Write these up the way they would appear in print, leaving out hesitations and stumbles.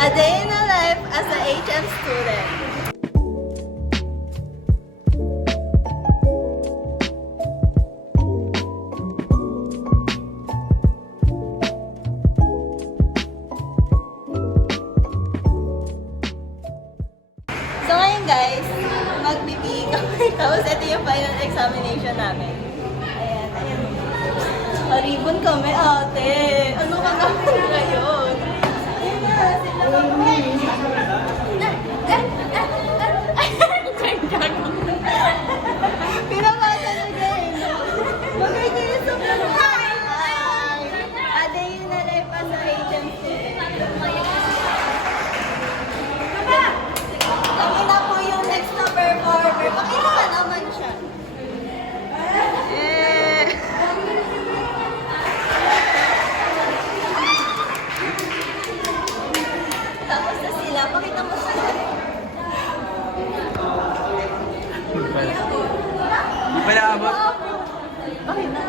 A day in a life as a HM student. So ngayon guys, magbibigay kami. Tapos ito yung final examination namin. Ayan, ayan. Haribon kami ate. Ano ka naman ngayon? Ayan na, sila pinabasa na game. Bagay kayo sa buhay. A day in a life as a HM student. Kami na po yung next na performer. Pakita ka naman siya. Eh. Tapos na sila. Pakita mo sila. Di pala abot. Pakita.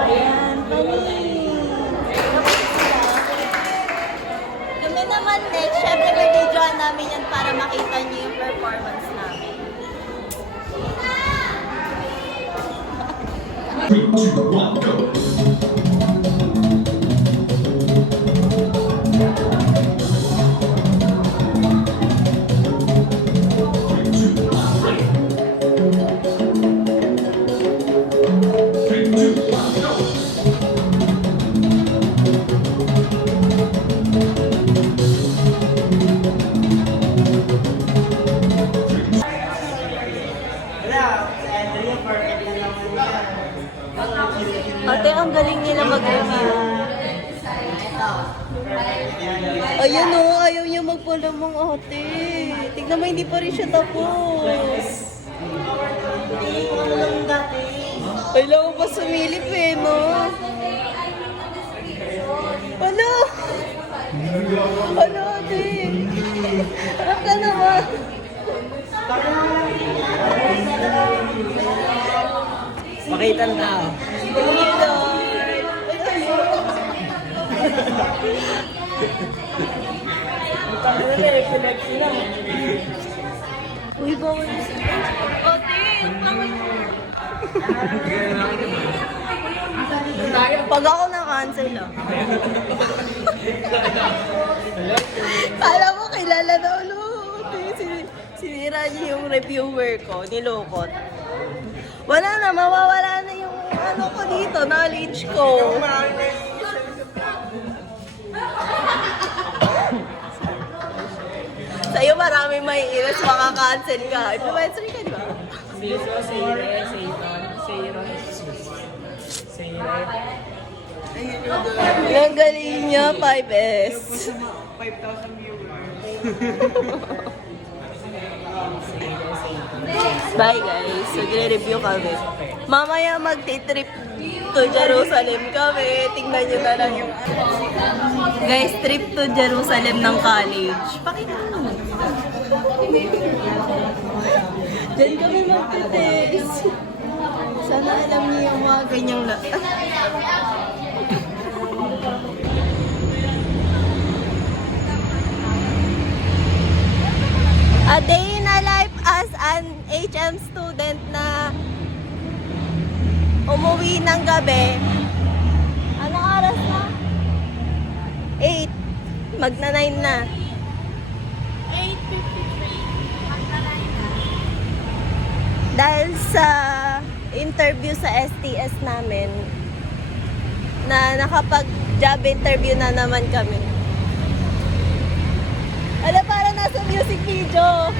Ayan, kami naman next, syempre may-videoan namin yan para makita niyo yung performance namin. 3, 2, 1, go! Ate, ang galing nila mag-review. Ayun o, ayaw niya magpala mong ate. Tignan mo, hindi pa rin siya tapos. Kailangan ko pa sumilip eh, no? Ano? Ano, ate? Harap ka naman. Makita na tao. Thank you, Lord. Uy, bawal na si ate, tawag mo. Pag ako na-cancel, ah. Kala mo, kilala na ulit. Sinira niya yung reviewer ko, nilokot. Wala na, mawawala na yung ano ko dito, knowledge ko. Sa'yo maraming may iras, makaka-cancel ka. Influencer ka, di ba? Ang galing niya, 5S. 5,000 viewers. Bye guys, so review kami. Mamaya magti-trip to Jerusalem kami. Tingnan nyo na lang yung guys, trip to Jerusalem ng college. Pakita mo. Diyan kami magti-test. Sana alam niyo yung mga ganyang A day in a life as an HM student na umuwi ng gabi. Anong oras na? 8. Magna 9 na. 8:53. Maglalay na. Dahil sa interview sa STS namin, na nakapag-job interview na naman kami. Ala, para nasa music video.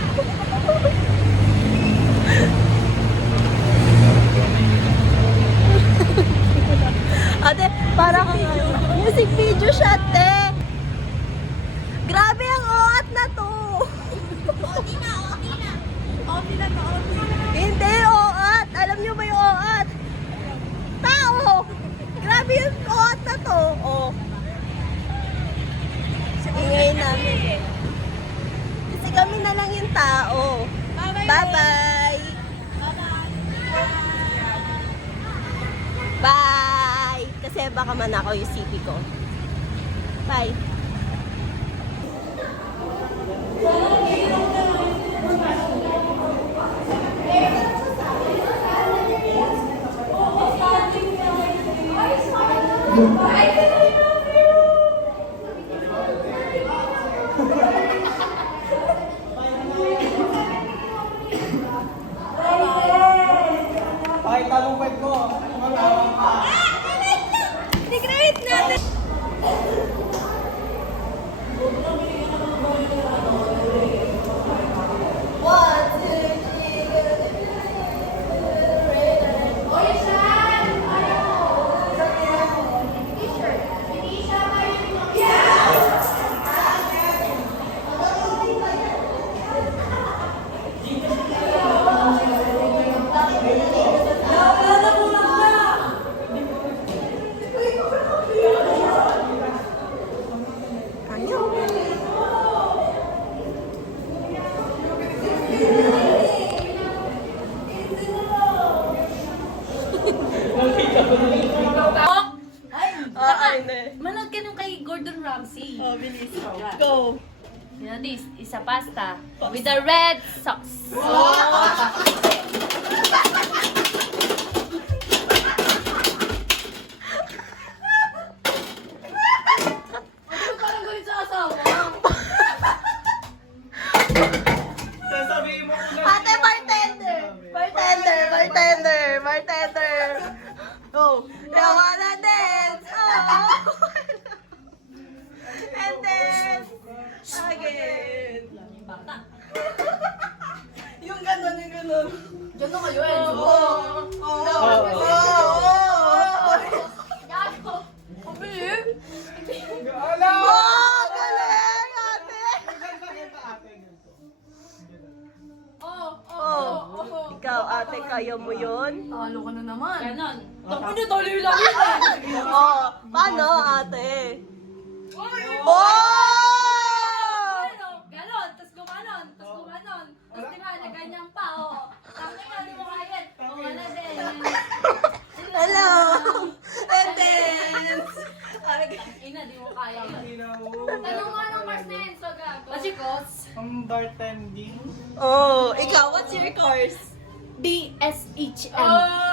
Ate, para kang music video siya, ate. Grabe ang oat na to. Okay na, okay na. Okay na to, okay na. Hindi, oat. Alam niyo ba yung oat? Tao. Grabe yung oat na to. Oh. Ingay namin. Kasi kami na lang yung tao. Bye-bye. Bye-bye. Bye. baka manakaw yung CP ko. Bye! Pakita mo pwede mo. Degrade natin! Manood ka nung kay Gordon Ramsay. Oh, bilis. Go! You know this, is a pasta with a red sauce. Parang galit sa asawa. Sasabihin mo ko na. Ate, bartender! Bartender! Oh, I wanna dance! Oh! And then, again. Yung ganon. Diyan na kayo eh. Gago. Kabili. Alam! Oh, galing, ate! Oh, ikaw, ate, kaya mo yun? Talo ka na naman. Ganon. Tapos na talo lang yun eh. Oh, paano, ate? Oh! Ganon. Tapos gumanon. Tapos di ba, naganyan pa, oh. Tangin na, di mo kaya. O, wala din. Hello! And then, Ina, di mo kaya yun. Ginaw. Tanong mo anong course na yun, so gago. What's your course? Ang bartending. oh, ikaw, what's your course? BSHM.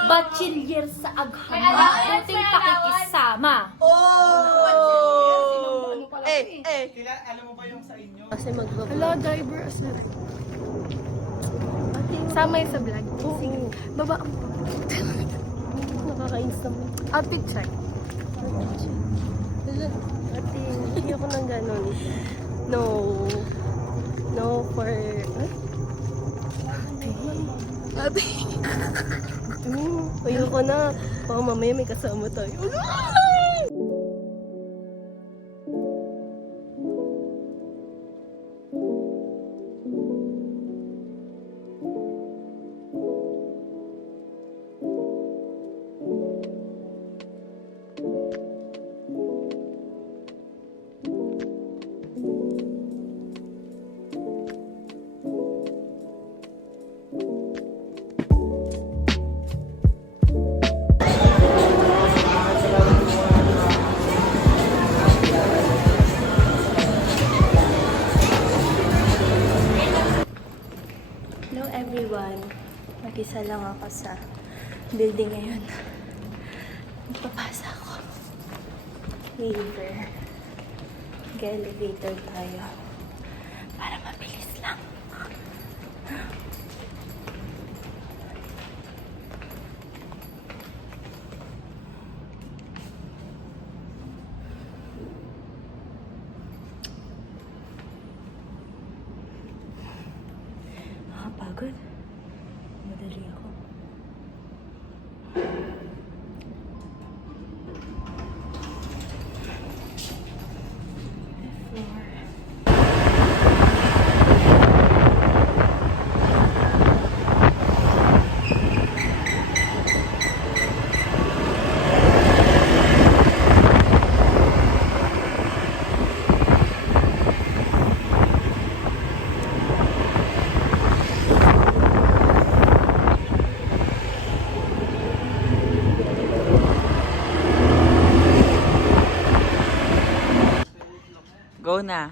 Bachiller sa Agham. Buting pakikisama. Oh! Eh. Alam mo ba yung sa inyo? Kasi mag-vlog. Hello, driver asset. Sama yun sa vlog. Sige. Baba ang Nakaka-insta mo. outfit check. Ate, hindi ako nang ganon. No. No for... Ate. Ayoko na. Baka mamaya may kasama tayo. Hello everyone. Mag-isa lang ako sa building ngayon. Magpapasa ako. Waiver. Mag-elevator tayo. Para mabilis lang. Nakapagod. Madali ako. Floor. Go na.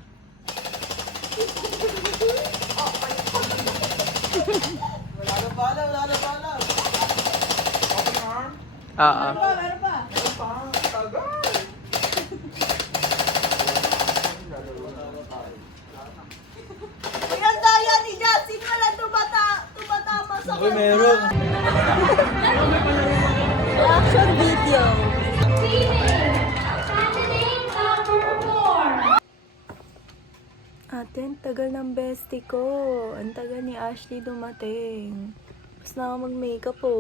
Wala na bala, wala na bala. Open arm. Oo. Meron pa. Ano pa? Tagal. Uy, ang daya ni Justin. Wala tumatama sa Uy, meron. Action video. Ate, ang tagal ng bestie ko. Ang tagal ni Ashley dumating. Tapos na ako mag-makeup po.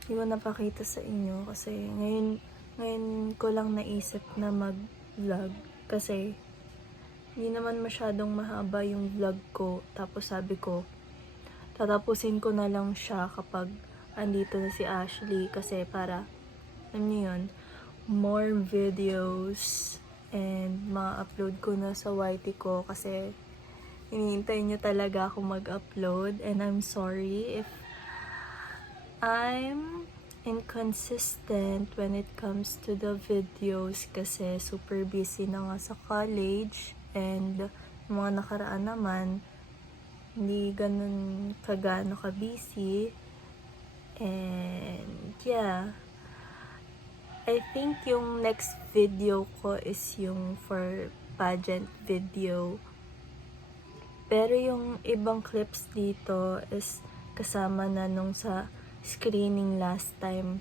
Hindi ko napakita sa inyo kasi ngayon ko lang naisip na mag-vlog. Kasi hindi naman masyadong mahaba yung vlog ko. Tapos sabi ko, tatapusin ko na lang siya kapag andito na si Ashley. Kasi para, alam niyo yun, more videos and ma-upload ko na sa YT ko kasi hinihintay niyo talaga ako mag-upload and I'm sorry if I'm inconsistent when it comes to the videos kasi super busy na nga sa college and mga nakaraan naman hindi ganun kagano ka-busy and yeah, I think yung next video ko is yung for pageant video. Pero yung ibang clips dito is kasama na nung sa screening last time.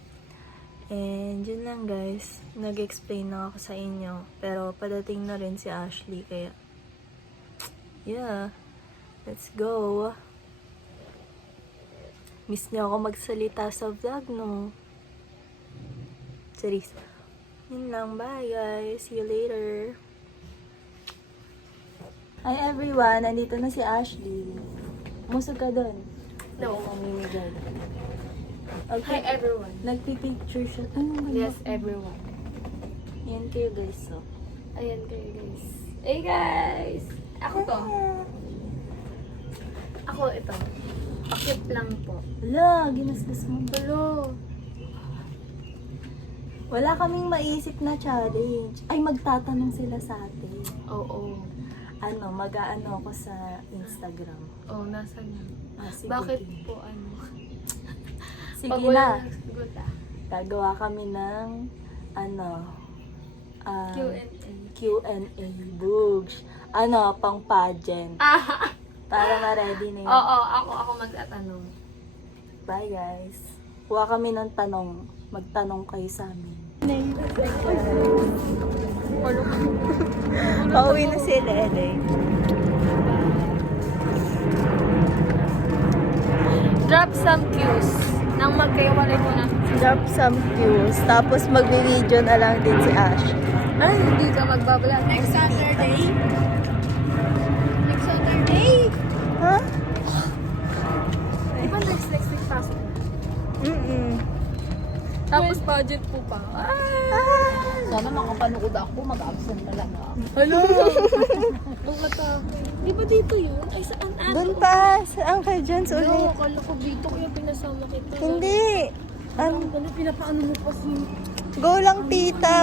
And yun lang guys. Nag-explain na ako sa inyo. Pero padating na rin si Ashley. Kaya yeah. Let's go. Miss niyo ako magsalita sa vlog, no? Charis. Yun lang. Bye, guys. See you later. Hi, everyone. Nandito na si Ashley. Musog ka doon. No. Mamimigay. Hi Okay. everyone. Nagpipicture siya. Ano ba? Yes, everyone. Yan kayo, guys. So. Ayan kayo guys. Hey guys! Ako to. Ako ito. Pakip lang po. Hala, ginasgas mo. Hello. Wala kaming maisip na challenge. Ay, magtatanong sila sa atin. Oo. Ano, mag-aano ako sa Instagram. Oh, nasa niya. Sige, Bakit sige. po ano? Sige Pag na. walang sagot Gagawa kami ng, ano, Q&A. Bugs. Ano, pang pageant. Ah! Para ma-ready na yun. Oo, ako magtatanong. Bye, guys. Kuha kami ng tanong. Magtanong kayo sa amin. Pauwi na sila, LA. Drop some cues nang magkaiwalay muna. Drop some cues. Tapos magbi-video na lang din si Ash. Ay, hindi ka magbablog. Next Saturday? Next Saturday? Ha? Di ba next week pasok? Tapos budget po pa. Sana makapanood ako. Mag-absent na lang ako. Hello! Ang atake. Di ba dito yun? Ay, saan ato? Doon pa. Saan kayo dyan? Hello, Ulit. akala ko dito kaya pinasama kita. Hindi. Ano, pinapaano mo pa si... Go lang, tita.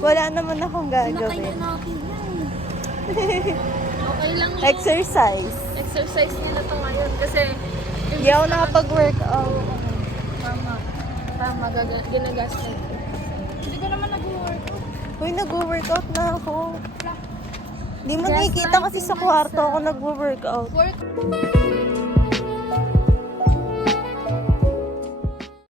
Wala naman akong Pinakaya gagawin. natin yan. Okay lang yun. Exercise. Exercise nila to ngayon kasi... Hindi ako nakapag-workout. Tama, ginagastos ko. Hindi ka naman nag-workout. Uy, nag-workout na ako. Hindi mo nakikita kasi sa kwarto ako nag-workout. Work.